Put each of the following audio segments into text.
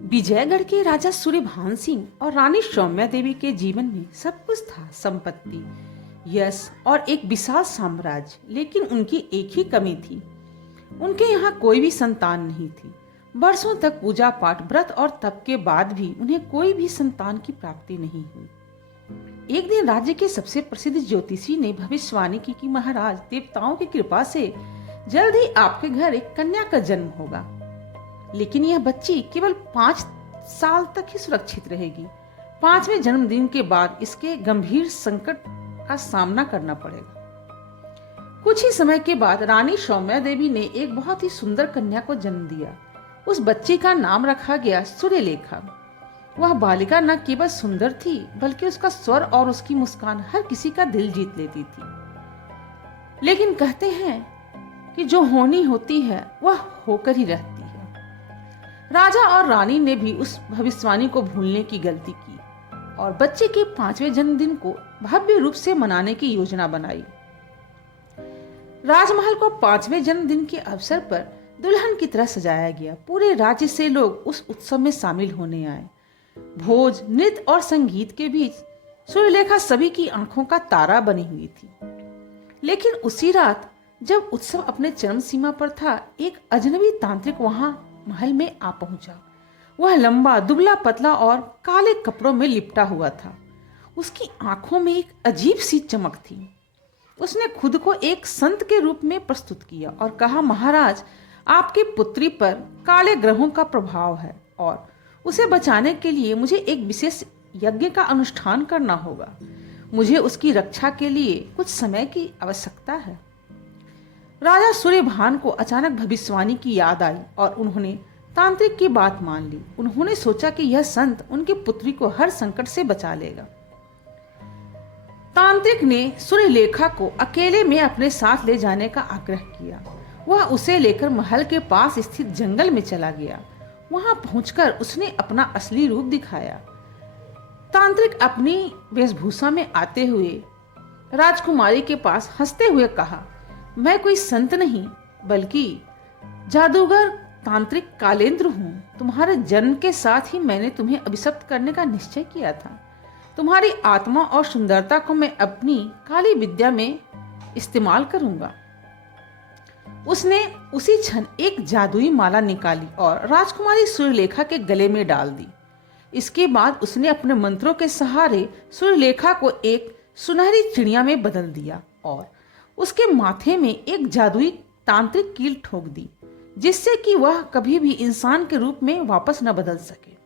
विजयगढ़ के राजा सूर्यभान सिंह और रानी सौम्या देवी के जीवन में सब कुछ था, संपत्ति, यश और एक विशाल साम्राज्य। लेकिन उनकी एक ही कमी थी, उनके यहाँ कोई भी संतान नहीं थी। वर्षों तक पूजा पाठ, व्रत और तप के बाद भी उन्हें कोई भी संतान की प्राप्ति नहीं हुई। एक दिन राज्य के सबसे प्रसिद्ध ज्योतिषी ने भविष्यवाणी की कि महाराज, देवताओं की कृपा से जल्द ही आपके घर एक कन्या का जन्म होगा, लेकिन यह बच्ची केवल 5 साल तक ही सुरक्षित रहेगी। 5वें जन्मदिन के बाद इसके गंभीर संकट का सामना करना पड़ेगा। कुछ ही समय के बाद रानी सौम्या देवी ने एक बहुत ही सुंदर कन्या को जन्म दिया। उस बच्ची का नाम रखा गया सूर्यलेखा। वह बालिका न केवल सुंदर थी, बल्कि उसका स्वर और उसकी मुस्कान हर किसी का दिल जीत लेती थी। लेकिन कहते हैं कि जो होनी होती है वह होकर ही रहती है। राजा और रानी ने भी उस भविष्यवाणी को भूलने की गलती की और बच्चे के 5वें जन्मदिन को भव्य रूप से मनाने की योजना बनाई। राजमहल को 5वें जन्मदिन के अवसर पर दुल्हन की तरह सजाया गया। पूरे राज्य से लोग उस उत्सव में शामिल होने आए। भोज, नृत्य और संगीत के बीच सूर्यलेखा सभी की आंखों का तारा बनी हुई थी। लेकिन उसी रात जब उत्सव अपने चरम सीमा पर था, एक अजनबी तांत्रिक वहां महल में आ पहुंचा। वह लंबा, दुबला, पतला और काले कपड़ों में लिपटा हुआ था। उसकी आंखों में एक अजीब सी चमक थी। उसने खुद को एक संत के रूप में प्रस्तुत किया और कहा, महाराज, आपकी पुत्री पर काले ग्रहों का प्रभाव है और उसे बचाने के लिए मुझे एक विशेष यज्ञ का अनुष्ठान करना होगा। मुझे उसकी रक्षा के लिए कुछ समय की आवश्यकता है। राजा सूर्यभान को अचानक भविष्यवाणी की याद आई और उन्होंने तांत्रिक की बात मान ली। उन्होंने सोचा कि यह संत उनकी पुत्री को हर संकट से बचा लेगा। तांत्रिक ने सूर्यलेखा को अकेले में अपने साथ ले जाने का आग्रह किया। वह उसे लेकर महल के पास स्थित जंगल में चला गया। वहां पहुंचकर उसने अपना असली रूप दिखाया। तांत्रिक अपनी वेशभूषा में आते हुए राजकुमारी के पास हंसते हुए कहा, मैं कोई संत नहीं बल्कि जादूगर तांत्रिक कालेंद्र हूँ। तुम्हारे जन्म के साथ ही मैंने तुम्हें अभिशप्त करने का निश्चय किया था। तुम्हारी आत्मा और सुंदरता को मैं अपनी काली विद्या में इस्तेमाल करूंगा। उसने उसी क्षण एक जादुई माला निकाली और राजकुमारी सूर्यलेखा के गले में डाल दी। इसके बाद उसने अपने मंत्रों के सहारे सूर्यलेखा को एक सुनहरी चिड़िया में बदल दिया और उसके माथे में एक जादुई तांत्रिक कील ठोक दी, जिससे कि वह कभी भी इंसान के रूप में वापस न बदल सके।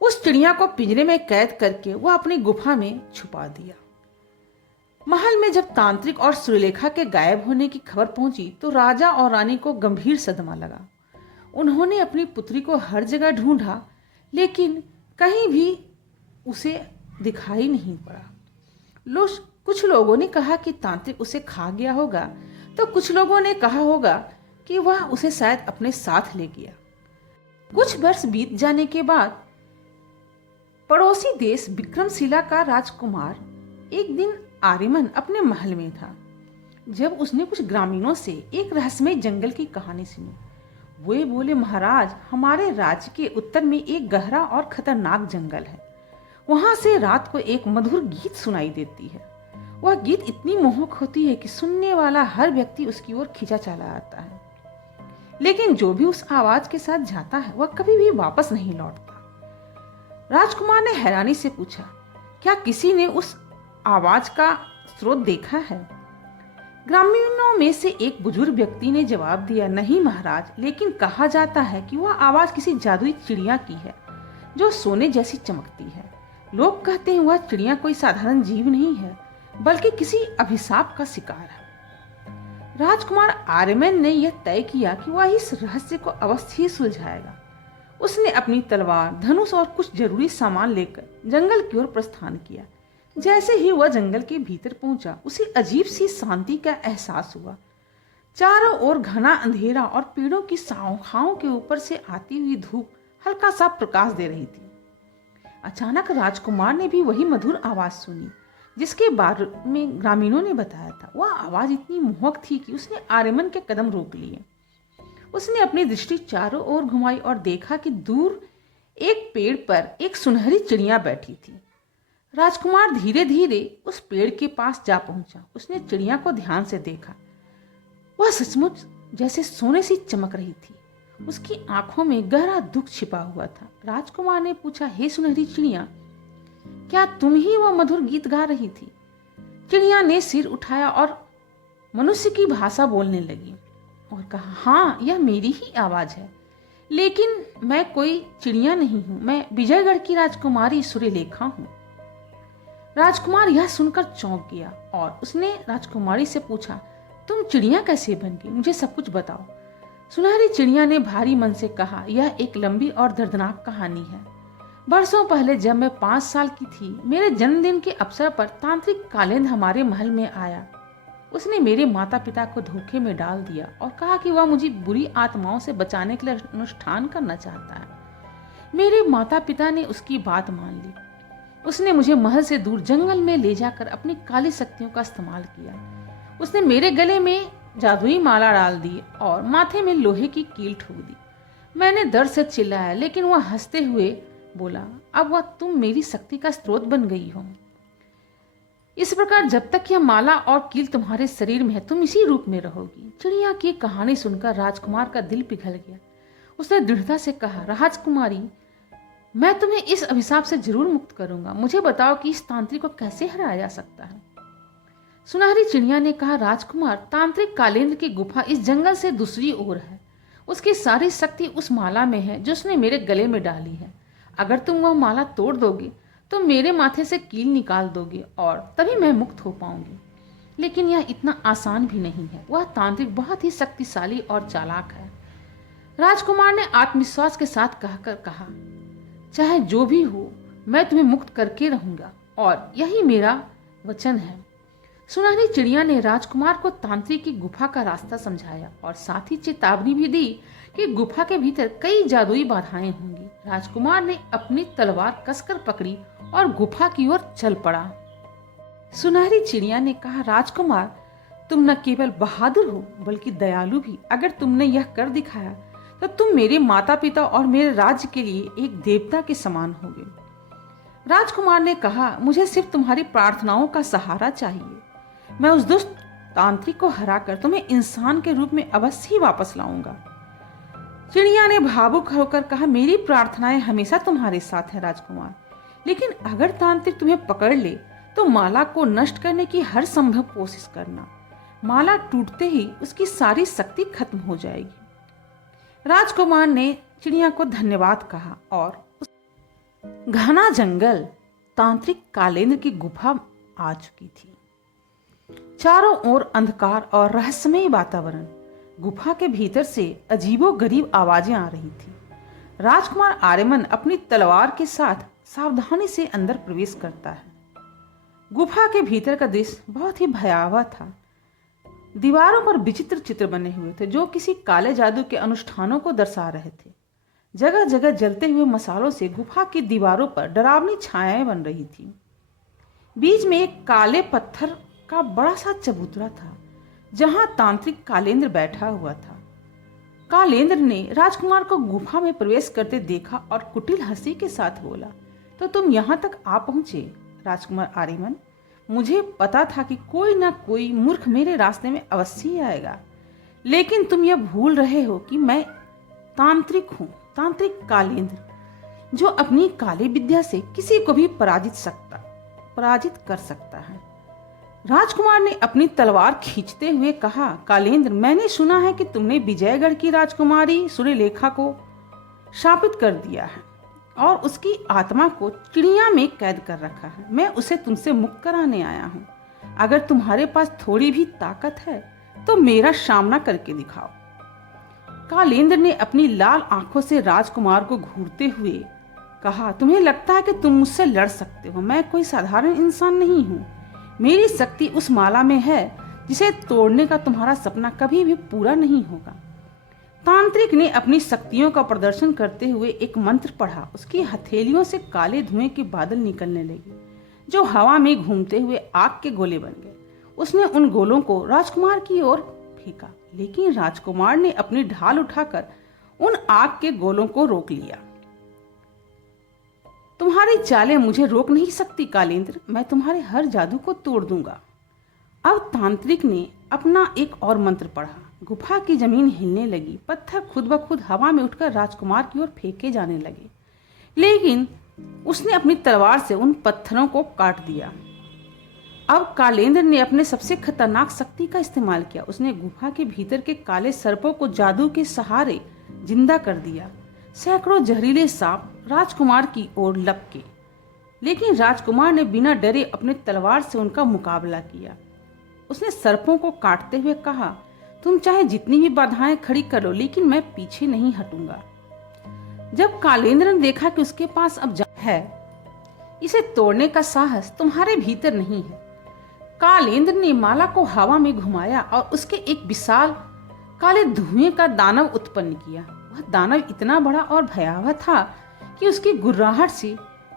उस चिड़िया को पिंजरे में कैद करके वह अपनी गुफा में छुपा दिया। महल में जब तांत्रिक और सूर्यलेखा के गायब होने की खबर पहुंची तो राजा और रानी को गंभीर सदमा लगा। उन्होंने अपनी पुत्री को हर जगह ढूंढा, लेकिन कहीं भी उसे दिखाई नहीं पड़ा। कुछ लोगों ने कहा कि तांत्रिक उसे खा गया होगा, तो कुछ लोगों ने कहा होगा कि वह उसे शायद अपने साथ ले गया। कुछ वर्ष बीत जाने के बाद पड़ोसी देश विक्रमशिला का राजकुमार एक दिन आर्यमन अपने महल में था, जब उसने कुछ ग्रामीणों से एक रहस्यमय जंगल की कहानी सुनी। वे बोले, महाराज, हमारे राज्य के उत्तर में एक गहरा और खतरनाक जंगल है। वहां से रात को एक मधुर गीत सुनाई देती है। वह गीत इतनी मोहक होती है कि सुनने वाला हर व्यक्ति उसकी ओर खींचा चला आता है, लेकिन जो भी उस आवाज के साथ जाता है वह कभी भी वापस नहीं लौटता। राजकुमार ने हैरानी से पूछा, क्या किसी ने उस आवाज का स्रोत देखा है? ग्रामीणों में से एक बुजुर्ग व्यक्ति ने जवाब दिया, नहीं महाराज, लेकिन कहा जाता है कि वह आवाज किसी जादुई चिड़िया की है जो सोने जैसी चमकती है। लोग कहते हैं वह चिड़िया कोई साधारण जीव नहीं है, बल्कि किसी अभिशाप का शिकार है। राजकुमार आर्यमन ने यह तय किया कि वह इस रहस्य को अवश्य ही सुलझाएगा। उसने अपनी तलवार, धनुष और कुछ जरूरी सामान लेकर जंगल की ओर प्रस्थान किया। जैसे ही वह जंगल के भीतर पहुंचा, उसे अजीब सी शांति का एहसास हुआ। चारों ओर घना अंधेरा और पेड़ों की शाखाओं के ऊपर से आती हुई धूप हल्का सा प्रकाश दे रही थी। अचानक राजकुमार ने भी वही मधुर आवाज सुनी जिसके बारे में ग्रामीणों ने बताया था। वह आवाज इतनी मोहक थी कि उसने आर्यमन के कदम रोक लिए। उसने अपनी दृष्टि चारों ओर घुमाई और देखा कि दूर एक पेड़ पर एक सुनहरी चिड़िया बैठी थी। राजकुमार धीरे धीरे उस पेड़ के पास जा पहुंचा। उसने चिड़िया को ध्यान से देखा। वह सचमुच जैसे सोने सी चमक रही थी। उसकी आंखों में गहरा दुख छिपा हुआ था। राजकुमार ने पूछा, हे सुनहरी चिड़िया, क्या तुम ही वह मधुर गीत गा रही थी? चिड़िया ने सिर उठाया और मनुष्य की भाषा बोलने लगी और कहा, हाँ, यह मेरी ही आवाज है, लेकिन मैं कोई चिड़िया नहीं हूं। मैं विजयगढ़ की राजकुमारी सुरेलेखा हूं। राजकुमार यह सुनकर चौंक गया और उसने राजकुमारी से पूछा, तुम चिड़िया कैसे बन गई? मुझे सब कुछ बताओ। सुनहरी चिड़िया ने भारी मन से कहा, यह एक लंबी और दर्दनाक कहानी है। बरसों पहले जब मैं 5 साल की थी, मेरे जन्मदिन के अवसर पर तांत्रिक कालेंद्र हमारे महल में आया। उसने मेरे माता पिता को धोखे में डाल दिया और कहा कि वह मुझे बुरी आत्माओं से बचाने के लिए अनुष्ठान करना चाहता है। मेरे माता पिता ने उसकी बात मान ली। उसने मुझे महल से दूर जंगल में ले जाकर अपनी काली शक्तियों का इस्तेमाल किया। उसने मेरे गले में जादुई माला डाल दी और माथे में लोहे की कील ठोक दी। मैंने दर्द से चिल्लाया, लेकिन वह हंसते हुए बोला, अब वह तुम मेरी शक्ति का स्रोत बन गई हो। इस प्रकार जब तक यह माला और कील तुम्हारे शरीर में है, तुम इसी रूप में रहोगी। चिड़िया की कहानी सुनकर राजकुमार का दिल पिघल गया। उसने दृढ़ता से कहा, राजकुमारी, मैं तुम्हें इस अभिशाप से जरूर मुक्त करूंगा। मुझे बताओ कि इस तांत्रिक को कैसे हराया जा सकता है। सुनहरी चिड़िया ने कहा, राजकुमार, तांत्रिक कालेंद्र की गुफा इस जंगल से दूसरी ओर है। उसकी सारी शक्ति उस माला में है जो उसने मेरे गले में डाली है। अगर तुम वह माला तोड़ दोगे तो मेरे माथे से कील निकाल दोगे और तभी मैं मुक्त हो पाऊंगी। लेकिन यह इतना आसान भी नहीं है। वह तांत्रिक बहुत ही शक्तिशाली और चालाक है। राजकुमार ने आत्मविश्वास के साथ कहकर कहा, चाहे जो भी हो, मैं तुम्हें मुक्त करके रहूंगा और यही मेरा वचन है। सुनहरी चिड़िया ने राजकुमार को तांत्रिक की गुफा का रास्ता समझाया और साथ ही चेतावनी भी दी कि गुफा के भीतर कई जादुई बाधाएं होंगी। राजकुमार ने अपनी तलवार कसकर पकड़ी और गुफा की ओर चल पड़ा। सुनहरी चिड़िया ने कहा, राजकुमार, तुम न केवल बहादुर हो बल्कि दयालु भी। अगर तुमने यह कर दिखाया तो तुम मेरे माता पिता और मेरे राज्य के लिए एक देवता के समान होगे। राजकुमार ने कहा, मुझे सिर्फ तुम्हारी प्रार्थनाओं का सहारा चाहिए। मैं उस दुष्ट तांत्रिक को हराकर तुम्हें इंसान के रूप में अवश्य ही वापस लाऊंगा। चिड़िया ने भावुक होकर कहा, मेरी प्रार्थनाएं हमेशा तुम्हारे साथ हैं राजकुमार, लेकिन अगर तांत्रिक तुम्हें पकड़ ले तो माला को नष्ट करने की हर संभव कोशिश करना। माला टूटते ही उसकी सारी शक्ति खत्म हो जाएगी। राजकुमार ने चिड़िया को धन्यवाद कहा और घना जंगल तांत्रिक कालेंद्र की गुफा आ चुकी थी। चारों ओर अंधकार और रहस्यमय वातावरण। गुफा के भीतर से अजीबोगरीब आवाजें आ रही थी। राजकुमार आर्यमन अपनी तलवार के साथ सावधानी से अंदर प्रवेश करता है। गुफा के भीतर का दृश्य बहुत ही भयावह था। दीवारों पर विचित्र चित्र बने हुए थे जो किसी काले जादू के अनुष्ठानों को दर्शा रहे थे। जगह जगह जलते हुए मसालों से गुफा की दीवारों पर डरावनी छायाएं बन रही थी। बीच में एक काले पत्थर का बड़ा सा चबूतरा था जहां तांत्रिक कालेंद्र बैठा हुआ था। कालेंद्र ने राजकुमार को गुफा में प्रवेश करते देखा और कुटिल हंसी के साथ बोला, तो तुम यहाँ तक आ पहुंचे राजकुमार आर्यमन। मुझे पता था कि कोई ना कोई मूर्ख मेरे रास्ते में अवश्य ही आएगा, लेकिन तुम यह भूल रहे हो कि मैं तांत्रिक हूँ, तांत्रिक कालेंद्र, जो अपनी काली विद्या से किसी को भी पराजित कर सकता है। राजकुमार ने अपनी तलवार खींचते हुए कहा, कालेंद्र, मैंने सुना है कि तुमने विजयगढ़ की राजकुमारी सुरेलेखा को शापित कर दिया है और उसकी आत्मा को चिड़िया में कैद कर रखा है। मैं उसे तुमसे मुक्त कराने आया हूँ। अगर तुम्हारे पास थोड़ी भी ताकत है तो मेरा सामना करके दिखाओ। कालेंद्र ने अपनी लाल आंखों से राजकुमार को घूरते हुए कहा, तुम्हें लगता है कि तुम मुझसे लड़ सकते हो? मैं कोई साधारण इंसान नहीं हूँ। मेरी शक्ति उस माला में है जिसे तोड़ने का तुम्हारा सपना कभी भी पूरा नहीं होगा। तांत्रिक ने अपनी शक्तियों का प्रदर्शन करते हुए एक मंत्र पढ़ा। उसकी हथेलियों से काले धुएं के बादल निकलने लगे जो हवा में घूमते हुए आग के गोले बन गए। उसने उन गोलों को राजकुमार की ओर फेंका। लेकिन राजकुमार ने अपनी ढाल उठाकर उन आग के गोलों को रोक लिया। तुम्हारी चालें मुझे रोक नहीं सकती कालेंद्र, मैं तुम्हारे हर जादू को तोड़ दूंगा। अब तांत्रिक ने अपना एक और मंत्र पढ़ा। गुफा की जमीन हिलने लगी, पत्थर खुद ब खुद हवा में उठकर राजकुमार की ओर फेंके जाने लगे, लेकिन उसने अपनी तलवार से उन पत्थरों को काट दिया। अब कालेंद्र ने अपने सबसे खतरनाक शक्ति का इस्तेमाल किया। उसने गुफा के भीतर के काले सर्पों को जादू के सहारे जिंदा कर दिया। सैकड़ों जहरीले सांप राजकुमार की ओर लपके, लेकिन राजकुमार ने बिना डरे अपने तलवार से उनका मुकाबला किया। उसने सर्पों को काटते हुए कहा, तुम चाहे जितनी भी बाधाएं खड़ी कर लो, लेकिन मैं पीछे नहीं हटूंगा। जब कालेंद्र ने देखा कि उसके पास अब है, इसे तोड़ने का साहस तुम्हारे भीतर नहीं है, कालेंद्र ने माला को हवा में घुमाया और उसके एक विशाल काले धुएं का दानव उत्पन्न किया। वह दानव इतना बड़ा और भयावह था कि उसकी गुर्राहट से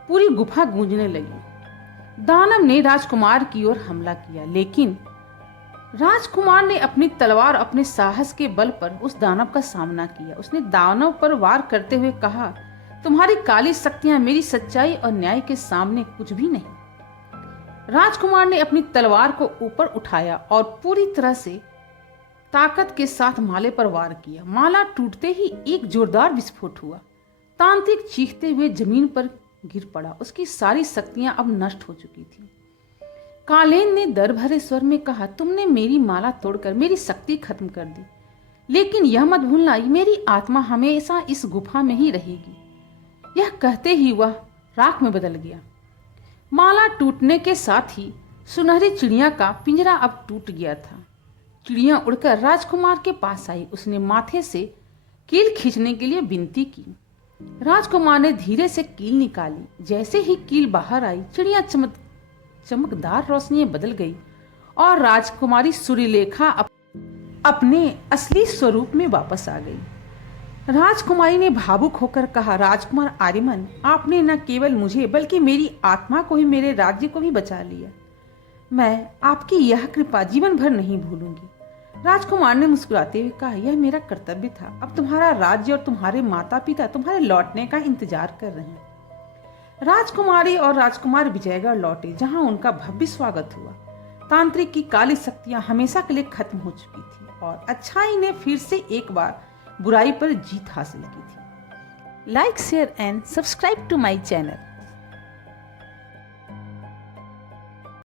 पूरी गुफा गूंजने लगी। दानव ने राजकुमार की ओर हमला किया, लेकिन राजकुमार ने अपनी तलवार अपने साहस के बल पर उस दानव का सामना किया। उसने दानव पर वार करते हुए कहा, तुम्हारी काली शक्तियां मेरी सच्चाई और न्याय के सामने कुछ भी नहीं। राजकुमार ने अपनी तलवार को ऊपर उठाया और पूरी तरह से ताकत के साथ माले पर वार किया। माला टूटते ही एक जोरदार विस्फोट हुआ। तांत्रिक चीखते हुए जमीन पर गिर पड़ा। उसकी सारी शक्तियां अब नष्ट हो चुकी थी। कालेंद्र ने डर भरे स्वर में कहा, तुमने मेरी माला तोड़कर मेरी शक्ति खत्म कर दी, लेकिन यह मत भूलना, मेरी आत्मा हमेशा इस गुफा में ही रहेगी। यह कहते ही वह राख में बदल गया। माला टूटने के साथ ही सुनहरी चिड़िया का पिंजरा अब टूट गया था। चिड़िया उड़कर राजकुमार के पास आई। उसने माथे से कील खींचने के लिए विनती की। राजकुमार ने धीरे से कील निकाली। जैसे ही कील बाहर आई, चिड़िया चमकदार रोशनी बदल गई और राजकुमारी सुरीलेखा अपने असली स्वरूप में वापस आ गई। राजकुमारी ने भावुक होकर कहा, राजकुमार आर्यमन, आपने न केवल मुझे बल्कि मेरी आत्मा को ही, मेरे राज्य को भी बचा लिया। मैं आपकी यह कृपा जीवन भर नहीं भूलूंगी। राजकुमार ने मुस्कुराते हुए कहा, यह मेरा कर्तव्य था। अब तुम्हारा राज्य और तुम्हारे माता पिता तुम्हारे लौटने का इंतजार कर रहे हैं। राजकुमारी और राजकुमार विजयगढ़ लौटे, जहां उनका भव्य स्वागत हुआ। तांत्रिक की काली शक्तियां हमेशा के लिए खत्म हो चुकी थी और अच्छाई ने फिर से एक बार बुराई पर जीत हासिल की थी। Like, share and subscribe to my channel.